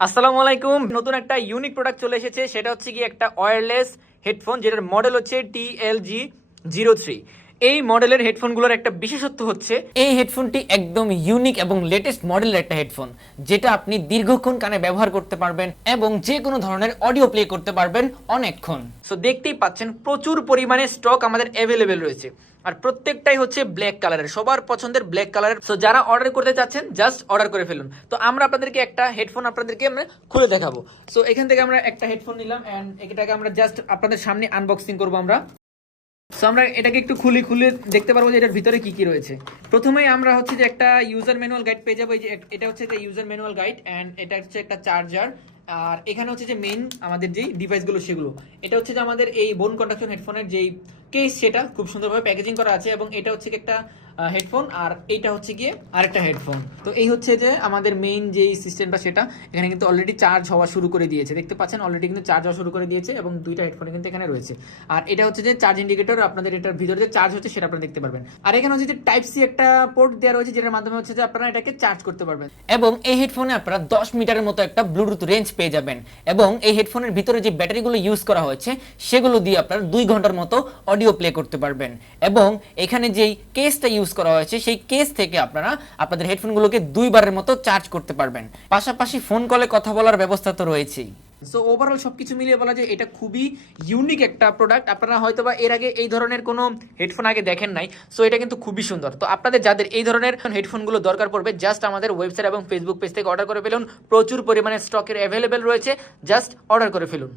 আসসালামু আলাইকুম। নতুন একটা ইউনিক প্রোডাক্ট চলে এসেছে, সেটা হচ্ছে কি একটা ওয়্যারলেস হেডফোন, যেটার মডেল হচ্ছে TLG03। এই মডেলের হেডফোনগুলোর একটা বিশেষত্ব হচ্ছে এই হেডফোনটি একদম ইউনিক এবং লেটেস্ট মডেলের একটা হেডফোন, যেটা আপনি দীর্ঘক্ষণ কানে ব্যবহার করতে পারবেন এবং যে কোনো ধরনের অডিও প্লে করতে পারবেন অনেকক্ষণ। সো দেখতেই পাচ্ছেন প্রচুর পরিমাণে স্টক আমাদের অ্যাভেলেবেল রয়েছে, আর প্রত্যেকটাই হচ্ছে ব্ল্যাক কালারের, সবার পছন্দের ব্ল্যাক কালারের। সো যারা অর্ডার করতে চাচ্ছেন জাস্ট অর্ডার করে ফেলুন। তো আমরা আপনাদেরকে একটা হেডফোন আপনাদেরকে আমরা খুলে দেখাবো। সো এখান থেকে আমরা একটা হেডফোন নিলাম এন্ড এটাকে আমরা জাস্ট আপনাদের সামনে আনবক্সিং করবো আমরা। সো আমরা এটাকে একটু খুলে খুলে দেখতে পারবো যে এটার ভিতরে কি কি রয়েছে। প্রথমেই আমরা হচ্ছে যে একটা ইউজার ম্যানুয়াল গাইড পেয়ে যাবো। এই যে এটা হচ্ছে যে ইউজার ম্যানুয়াল গাইড এন্ড এটা হচ্ছে একটা চার্জার, আর এখানে হচ্ছে যে মেইন আমাদের যেই ডিভাইসগুলো সেগুলো। এটা হচ্ছে যে আমাদের এই বোন কন্ডাকশন হেডফোনের যেই কেস, সেটা খুব সুন্দরভাবে প্যাকেজিং করা আছে, এবং এটা হচ্ছে একটা হেডফোন, আর এইটা হচ্ছে গিয়ে আরেকটা হেডফোন। তো এই হচ্ছে যে আমাদের মেইন যেই সিস্টেমটা, সেটা এখানে কিন্তু অলরেডি চার্জ হওয়া শুরু করে দিয়েছে, দেখতে পাচ্ছেন অলরেডি কিন্তু চার্জ হওয়া শুরু করে দিয়েছে, এবং দুইটা হেডফোন কিন্তু এখানে রয়েছে। আর এটা হচ্ছে যে চার্জ ইন্ডিকেটর, আপনাদের এটার ভিতরে যে চার্জ হচ্ছে সেটা আপনারা দেখতে পারবেন। আর এখানে হচ্ছে যে টাইপ সি একটা পোর্ট দেওয়া রয়েছে, যেটার মাধ্যমে হচ্ছে যে আপনারা এটাকে চার্জ করতে পারবেন। এবং এই হেডফোনে আপনারা 10 মিটারের মতো একটা ব্লুটুথ রেঞ্জ পেয়ে যাবেন, এবং এই হেডফোনের ভিতরে যে ব্যাটারিগুলো ইউজ করা হয়েছে সেগুলো দিয়ে আপনারা 2 ঘন্টার মতো অডিও প্লে করতে পারবেন। এবং এখানে যেই কেসটা ইউজ করা হয়েছে সেই কেস থেকে আপনারা আপনাদের হেডফোনগুলোকে 2 বারের মতো চার্জ করতে পারবেন। পাশাপাশি ফোন কলে কথা বলার ব্যবস্থা তো রয়েছেই। সো ওভারঅল সবকিছু মিলিয়ে বলা যায় এটা খুবই ইউনিক একটা প্রোডাক্ট। আপনারা হয়তোবা এর আগে এই ধরনের কোনো হেডফোন আগে দেখেন নাই, সো এটা কিন্তু খুবই সুন্দর। তো আপনাদের যাদের এই ধরনের হেডফোনগুলো দরকার পড়বে, জাস্ট আমাদের ওয়েবসাইট এবং ফেসবুক পেজ থেকে অর্ডার করে ফেলুন। প্রচুর পরিমাণে স্টকের অ্যাভেলেবেল রয়েছে, জাস্ট অর্ডার করে ফেলুন।